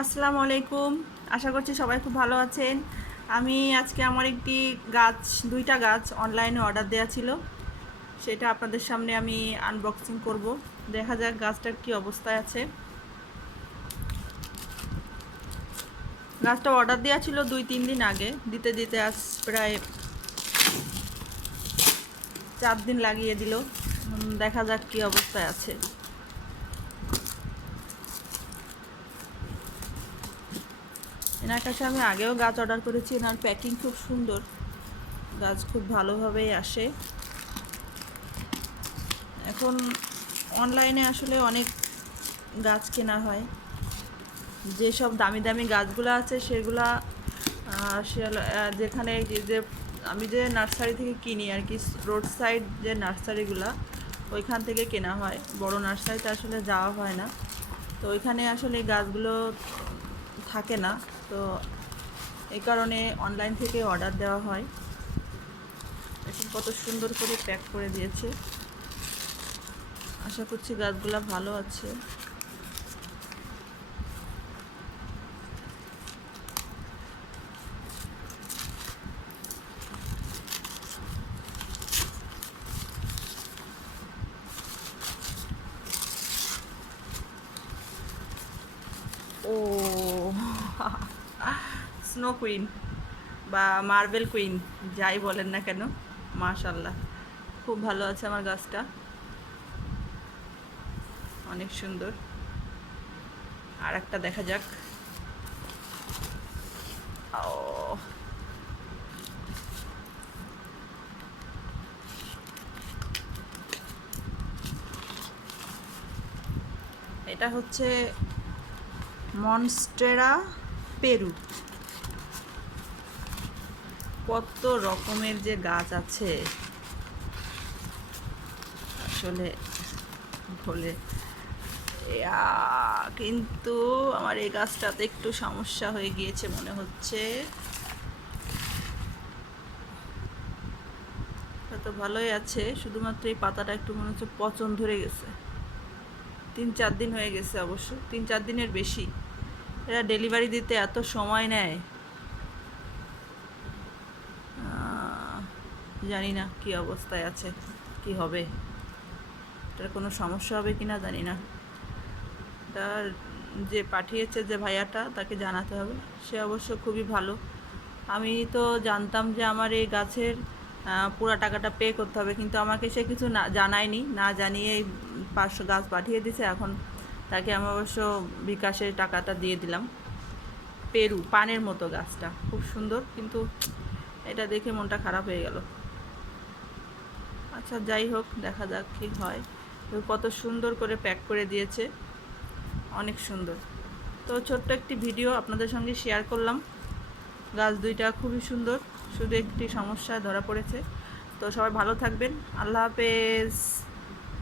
আসসালামু আলাইকুম। আশা করছি সবাই খুব ভালো আছেন। আমি আজকে আমার একটি গাছ, দুইটা গাছ অনলাইনে অর্ডার দেওয়া ছিল, সেটা আপনাদের সামনে আমি আনবক্সিং করব। দেখা যাক গাছটার কি অবস্থায় আছে। গাছটা অর্ডার দেওয়া ছিল 2-3 দিন আগে, দিতে দিতে আজ প্রায় 4 দিন লাগিয়ে দিল। দেখা যাক কি অবস্থায় আছে। এনার কাছে আমি আগেও গাছ অর্ডার করেছি, এনার প্যাকিং খুব সুন্দর, গাছ খুব ভালোভাবেই আসে। এখন অনলাইনে আসলে অনেক গাছ কেনা হয়, যেসব দামি দামি গাছগুলো আছে সেগুলা যেখানে যে আমি যে নার্সারি থেকে কিনি আর কি, রোড সাইড যে নার্সারিগুলা, ওইখান থেকে কেনা হয়। বড় নার্সারিতে আসলে যাওয়া হয় না, তো ওইখানে আসলে গাছগুলো থাকে না, তো এই কারণে অনলাইন থেকে অর্ডার দেওয়া হয়। এখন কত সুন্দর করে প্যাক করে দিয়েছে। আশা করছি গাছগুলো ভালো আছে। ও স্নো কুইন বা মার্বেল কুইন, যাই বলেন না কেন, মাশাল্লাহ খুব ভালো আছে আমার গাছটা, অনেক সুন্দর। আর একটা দেখা যাক। ও, এটা হচ্ছে মনস্টেরা পেরু। কত রকমের যে গাছ আছে আসলে বলে, কিন্তু আমার এই গাছটাতে একটু সমস্যা হয়ে গিয়েছে মনে হচ্ছে। তো ভালোই আছে, শুধুমাত্র এই পাতাটা একটু মনে হচ্ছে পচন ধরে গেছে। 3-4 দিন হয়ে গেছে, অবশ্য 3-4 দিনের বেশি। এরা ডেলিভারি দিতে এত সময় নেয়, জানি না কি অবস্থায় আছে, কি হবে, এটার কোনো সমস্যা হবে কি না জানি না। তার যে পাঠিয়েছে, যে ভাইয়াটা, তাকে জানাতে হবে। সে অবশ্য খুবই ভালো। আমি তো জানতাম যে আমার এই গাছের পুরো টাকাটা পে করতে হবে, কিন্তু আমাকে সে কিছু না জানায়নি, না জানিয়ে এই 500 গাছ পাঠিয়ে দিছে। এখন তাকে আমি অবশ্য বিকাশের টাকাটা দিয়ে দিলাম। পেরু পানের মতো গাছটা খুব সুন্দর, কিন্তু এটা দেখে মনটা খারাপ হয়ে গেল। আচ্ছা, যাই হোক, দেখা যাক কী হয়। কত সুন্দর করে প্যাক করে দিয়েছে, অনেক সুন্দর। তো ছোট্ট একটি ভিডিও আপনাদের সঙ্গে শেয়ার করলাম। গাছ দুইটা খুবই সুন্দর, শুধু একটি সমস্যায় ধরা পড়েছে। তো সবাই ভালো থাকবেন, আল্লাহ হাফেজ।